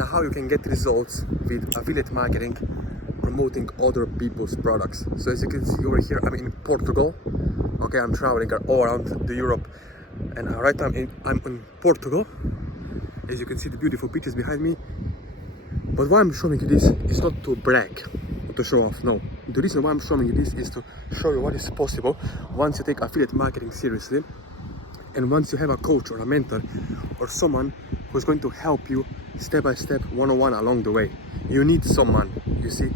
Now, how you can get results with affiliate marketing, promoting other people's products. So as you can see over here, I'm in Portugal. Okay, I'm traveling all around the Europe, and right now I'm in Portugal. As you can see, the beautiful beaches behind me. But why I'm showing you this is not to brag or to show off. No, the reason why I'm showing you this is to show you what is possible once you take affiliate marketing seriously, and once you have a coach or a mentor or someone who's going to help you step by step, one-on-one along the way. You need someone, you see,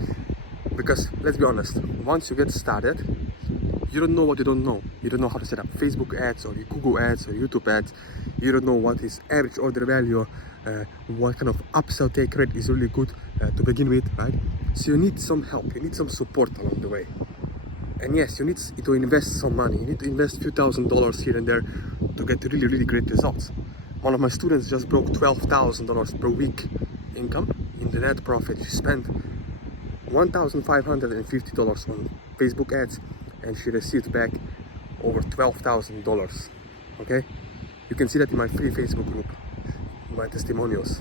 because let's be honest, once you get started, you don't know what you don't know. You don't know how to set up Facebook ads or Google ads or YouTube ads. You don't know what is average order value, what kind of upsell take rate is really good to begin with, right? So you need some help, you need some support along the way. And yes, you need to invest some money. You need to invest a few $1,000s here and there to get really, really great results. One of my students just broke $12,000 per week income in the net profit. She spent $1,550 on Facebook ads and she received back over $12,000. Okay, you can see that in my free Facebook group, my testimonials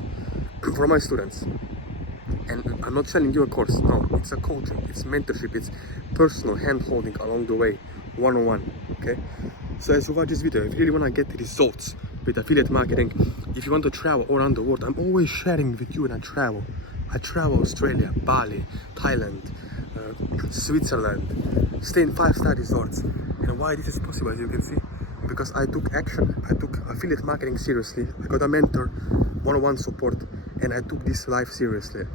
for my students. And I'm not selling you a course, no, it's a coaching, it's mentorship, it's personal hand-holding along the way, one-on-one, okay? So as you watch this video, if you really want to get results with affiliate marketing, if you want to travel all around the world, I'm always sharing with you when I travel. I travel Australia, Bali, Thailand, Switzerland, stay in 5-star resorts. And why this is possible, as you can see, because I took action, I took affiliate marketing seriously, I got a mentor, one-on-one support, and I took this life seriously.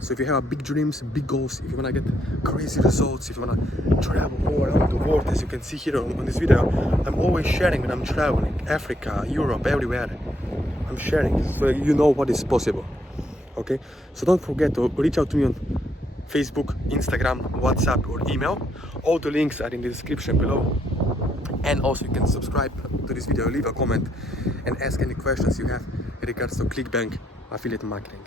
So if you have big dreams, big goals, if you want to get crazy results, if you want to travel all around the world, as you can see here on this video, I'm always sharing when I'm traveling, Africa, Europe, everywhere. I'm sharing so you know what is possible. Okay, so don't forget to reach out to me on Facebook, Instagram, WhatsApp or email. All the links are in the description below. And also you can subscribe to this video, leave a comment and ask any questions you have in regards to ClickBank affiliate marketing.